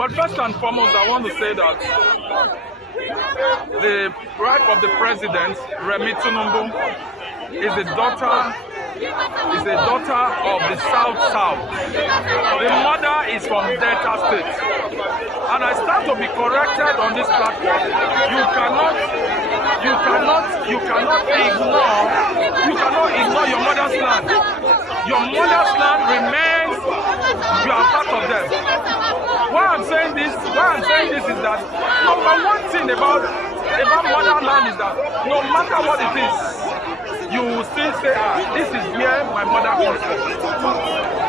But first and foremost, I want to say that the wife of the president, Remi, is a daughter of the South. The mother is from Delta State. And I stand to be corrected on this platform. You cannot ignore your mother's land. Your mother's land remains, you are part of them. Why I'm saying this is that number one thing about motherland is that no matter what it is, you will still say, this is where my mother comes from.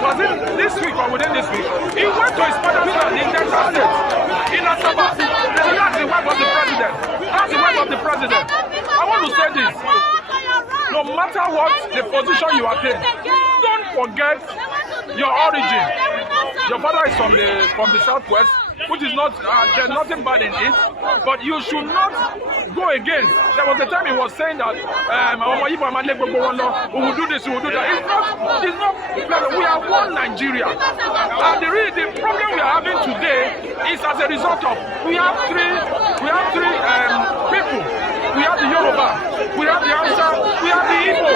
Was it this week or within this week? He went to his mother's land in Delta State, in Asaba. That's the wife of the president. That's the wife of the president. I want to say this. No matter what the position you attain, don't forget your origin. Your father is from the southwest, which is not, there's nothing bad in it, but you should not go against. There was a time he was saying that we will do this, we will do that. It's not, we are one Nigeria. And the problem we are having today is as a result of, we have three people. We have the Yoruba, we have the Hausa, we have the Igbo.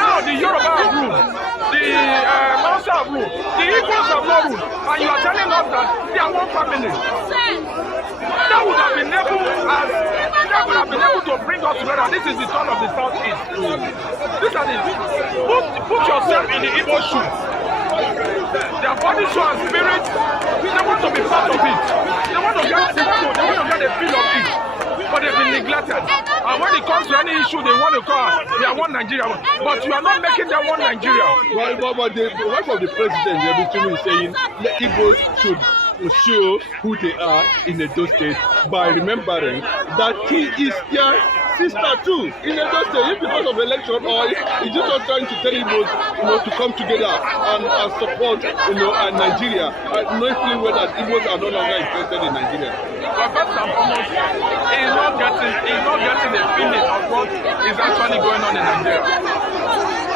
Now the Yoruba have ruled, the Hausa have ruled, the Igbos have not ruled, and you are telling us that they are one family. That would have been able to bring us together. This is the turn of the Southeast. These are the put yourself in the Igbo shoe. Their body, soul, and spirit, they want to be part of it. They want to get a feel of it. But they've been neglected. And when it comes to any issue, they want to call, we are one Nigeria. But you are not making them one Nigeria. But the wife of the president, Remi, is saying the Igbos should show who they are in edostate by remembering that he is their sister too in edostate. If because of election, or is just not trying to tell Igbos, to come together and support, Nigeria, knowing well that Igbos are no longer interested in Nigeria. But first and foremost, he's not getting a feeling of what is actually going on in Nigeria.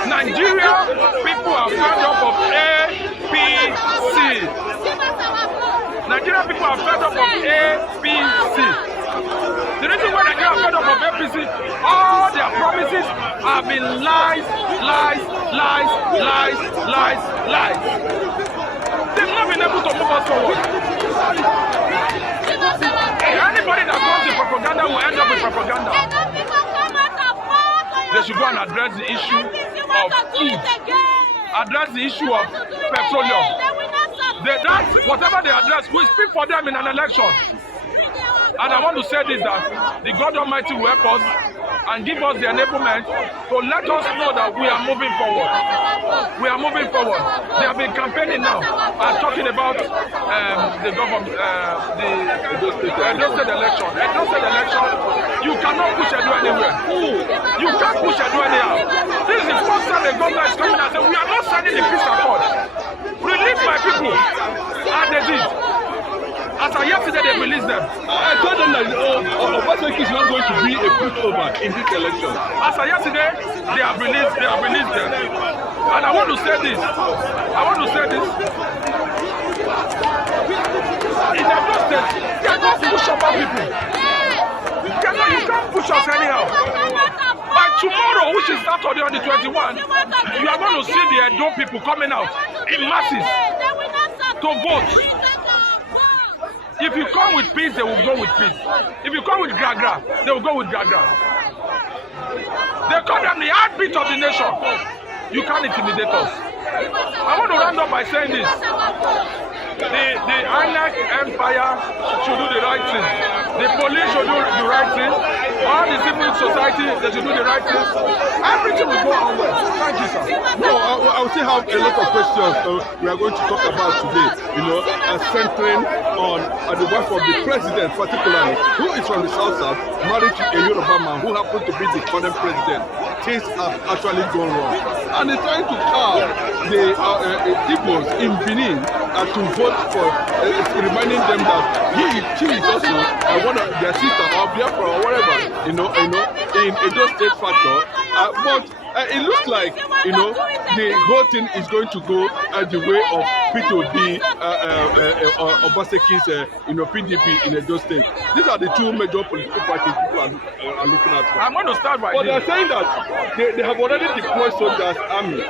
Nigeria people are fed up of APC. Nigerian people are fed up of APC. The reason why Nigeria are fed up of APC, all their promises have been lies. They've not been able to move us forward. Anybody that comes with propaganda will end up with propaganda. They should go and address the issue of food, address the issue of petroleum. Whatever they address, we speak for them in an election. And I want to say this, that the God Almighty will help us and give us the enablement to let us know that we are moving forward. We are moving forward. They have been campaigning now and talking about the government, the edostate election. Edostate election, you cannot push Edo anywhere. You can't push Edo anyhow. This is the first time the government is coming and saying, we are not signing the peace accord. Release my people. And they did. As of yesterday, they released them. I told them that Wike is not going to be a pushover in this election. As of yesterday, they have released them. And I want to say this. In the state, they are not pushover people. You can't push us anyhow. By tomorrow, which is Saturday on the 21st, you are going to see the Edo people coming out in masses to vote. If you come with peace, they will go with peace. If you come with Gagra, they will go with Gagra. They call them the heartbeat of the nation. You can't intimidate us. I want to round up by saying this. The INEC empire should do the right thing. The police should do the right thing. All the civil society, they should do the right thing. Everything will go on well. Thank you, sir. No, I will still have a lot of questions we are going to talk about today, centering on the wife of the president, particularly, who is from the South, married to a Yoruba man who happens to be the current president. Things have actually gone wrong. And they're trying to carve the Igbos in Benin to vote for, reminding them that she is also one of their sister or Biafra or whatever, in Edo State factor. But it looks like, the whole thing is going to go the way of P2B, Obaseki's, PDP in Edo State. These are the two major political parties people are looking at. I'm going to start by But they're saying that they have already deployed soldiers, army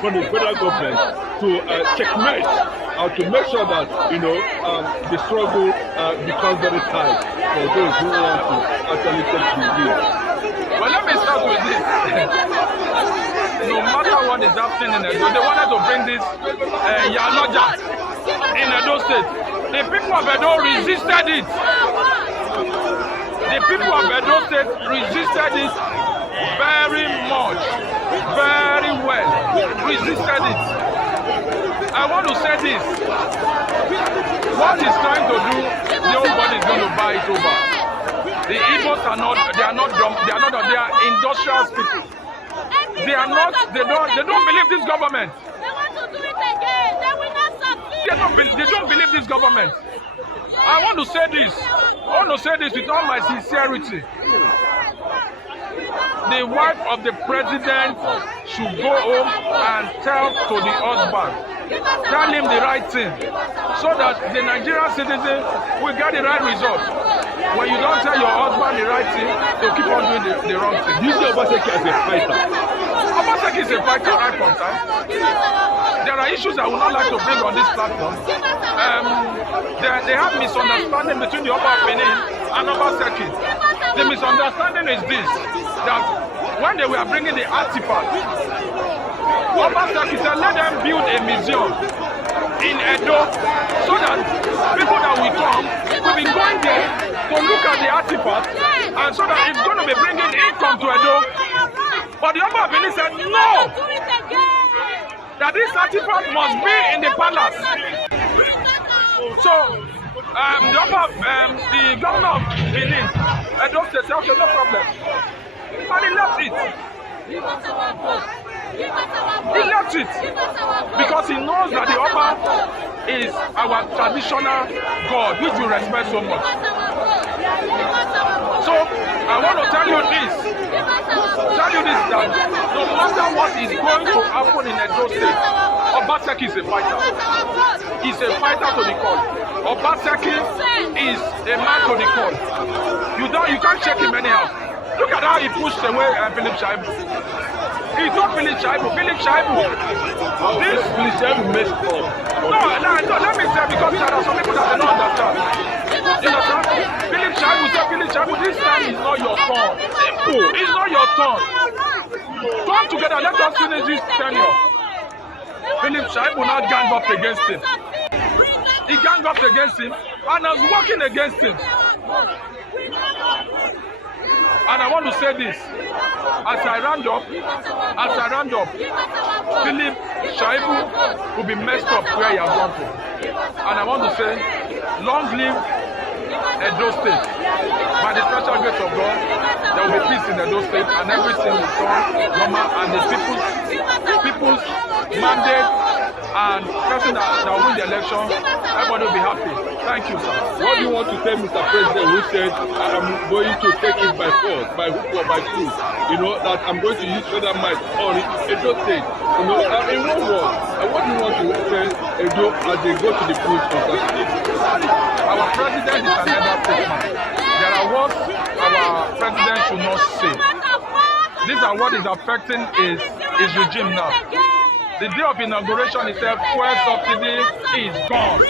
from the federal government to checkmate to make sure that the struggle becomes very tight for those who want to actually take the lead. Well, let me start with this. No matter what is happening in Edo, they wanted to bring this Yaloja in Edo State. The people of Edo resisted it. The people of Edo State resisted it very much, very well. Resisted it. I want to say this. What he's trying to do, nobody is going to buy it over. The Igbos are not dumb, they are industrial people. They don't believe this government. They want to do it again. They will not succeed. They don't believe this government. I want to say this with all my sincerity. The wife of the president should go home and tell to the husband, tell him the right thing, so that the Nigerian citizen will get the right result. When you don't tell your husband the right thing, they'll keep on doing the wrong thing. You see Obaseki as a fighter. Obaseki is a fighter right from time. There are issues I would not like to bring on this platform. They have misunderstanding between the Oba of Benin and Obaseki. The misunderstanding is this, that when they were bringing the artifacts, Obaseki said, let them build a museum in Edo so that people that will come will be going there to look at the artifacts, and so that it's going to be bringing income to Edo. But the Oba of Benin said, no! That this artifact must be in the palace. So, the governor of Benin, Edo State, said, okay, no problem. And he left it. He left it because he knows that the Oba is our traditional God, which we respect so much. So I want to tell you this, that no matter what is going to happen in Edo State, Obaseki is a fighter. He's a fighter to the core. Obaseki is a man to the core. You can't check him anyhow. Look at how he pushed away Philip Shaibu. He told Philip Shaibu. Philip Shaibu messed up. No, let me tell you, because there are some people that don't understand. You understand? Philip Shaibu said, Philip Shaibu, this time is not your turn. Simple. It's not your turn. Come together, let us finish this tenure. Philip Shaibu now ganged up against him. He ganged up against him and was working against him. And I want to say this, as I round up, Philip Shaibu will be messed up where he has gone to. And I want to say, long live Edo State. By the special grace of God, there will be peace in Edo State and everything will turn normal, and the people's mandate and person that will win the election, everybody will be happy. Thank you, sir. What do you want to tell Mr. President, who said, I'm going to take it by force, by hook or by crook, that I'm going to use further might on Edo State? In one word, what do you want to tell Edo as they go to the polls on Saturday? Our president is another statement. There are words our president should not say. These are what is affecting his regime now. The day of inauguration itself, fuel subsidy is gone.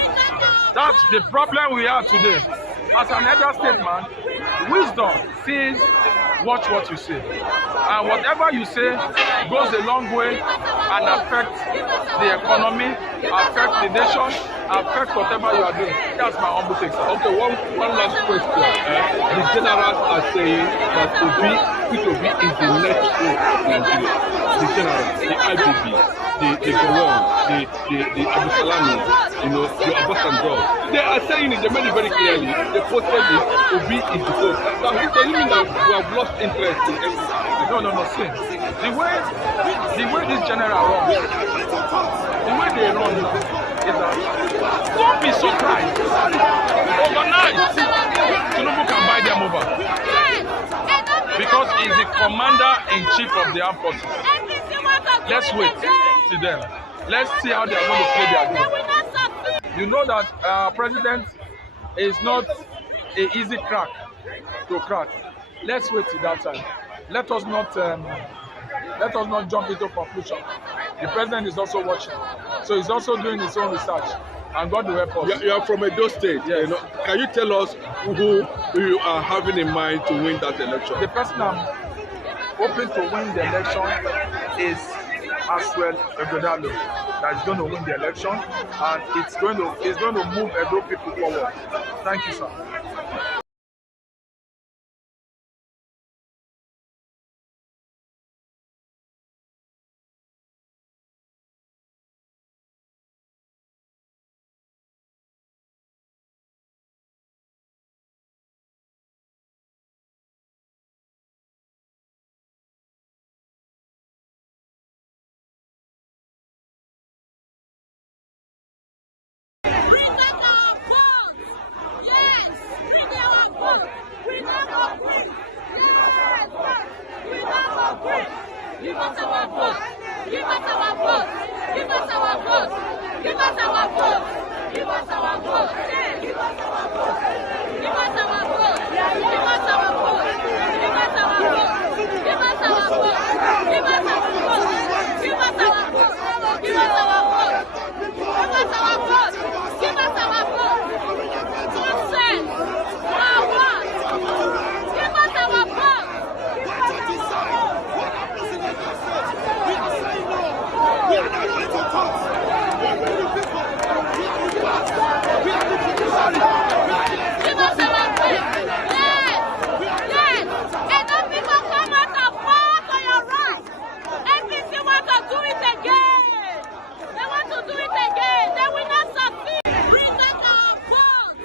That's the problem we have today. As an elder statesman, wisdom says, watch what you say. And whatever you say goes a long way and affects the economy, affects the nation, affects whatever you are doing. That's my humble take, sir. Okay, one last question. The generals are saying that P2B is the next hope of Nigeria. The generals, the IBB, the Gowon, the Abu Salami, the Obasanjo. They are saying it, they made it very clearly. They posted it, Obi is the hope. So does it mean that we have lost interest in everything? No, see. The way this general runs, the way they run now, is that don't be surprised. Overnight, Timubu can buy them over. Because he's the commander-in-chief of the armed forces. Let's wait till then. Let's see how they are going to play their game. You know that president is not an easy crack to crack. Let's wait till that time. Let us not jump into conclusion. The president is also watching, so he's also doing his own research. And God will help us. You are from edostate. Yes. You know, can you tell us who you are having in mind to win that election? The person I'm hoping to win the election is Aswell Egodalo. That is going to win the election, and it's going to move Edo people forward. Thank you, sir. Give us our vote. Give us our vote. Give us our vote. Give us our vote. Give us our vote. Give us our vote. Give us our vote. Give us our vote. Give us our vote. Give us our vote. Give us our vote. Give us our vote. Give us our vote. Give us our vote. Give us our vote. Consent. Our word. Give us our vote. We are not going to talk. We are going to people. Give us our vote. Yes. Yes. And then people come out and fight for your right. NPC want to do it again. They want to do it again. They will not succeed. Bring out our vote.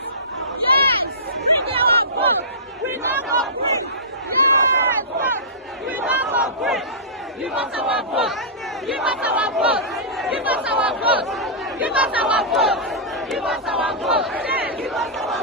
Yes. Bring out our vote. We never quit. Yes. We never quit. Give us our vote. Give us our vote. Give us our vote. Give us our vote. Give us our vote. Give us our vote.